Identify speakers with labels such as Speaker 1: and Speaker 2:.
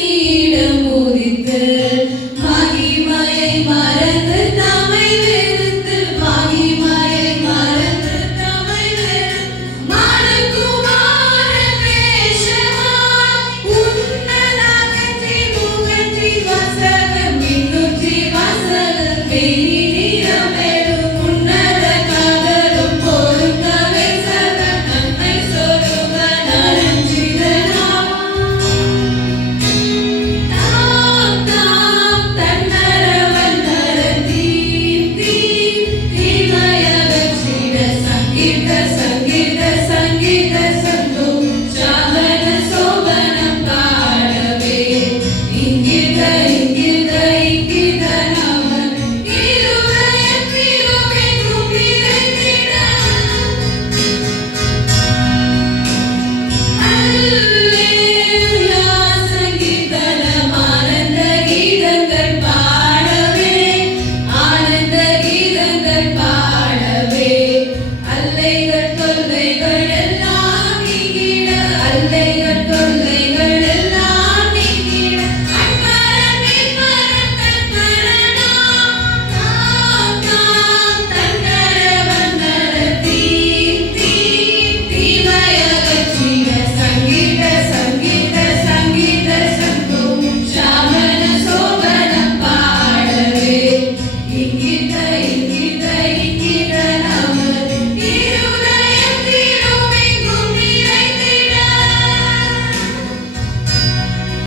Speaker 1: കിരീടം Sangeet